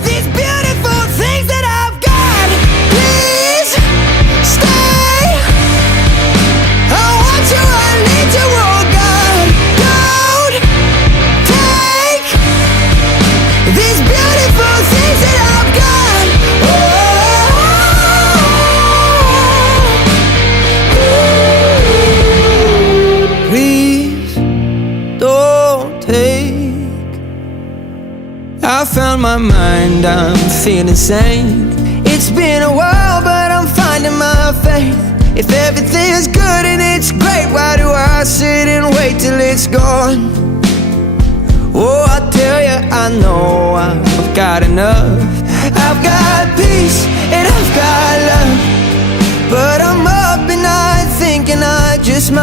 these beautiful things that I've got. Please stay. I want you, I need you, oh God. Don't take these beautiful things that I've got. Please don't take. I found my mind, I'm feeling sane. It's been a while, but I'm finding my faith. If everything's good and it's great, why do I sit and wait till it's gone? Oh, I tell you, I know I've got enough. I've got peace and I've got love, but I'm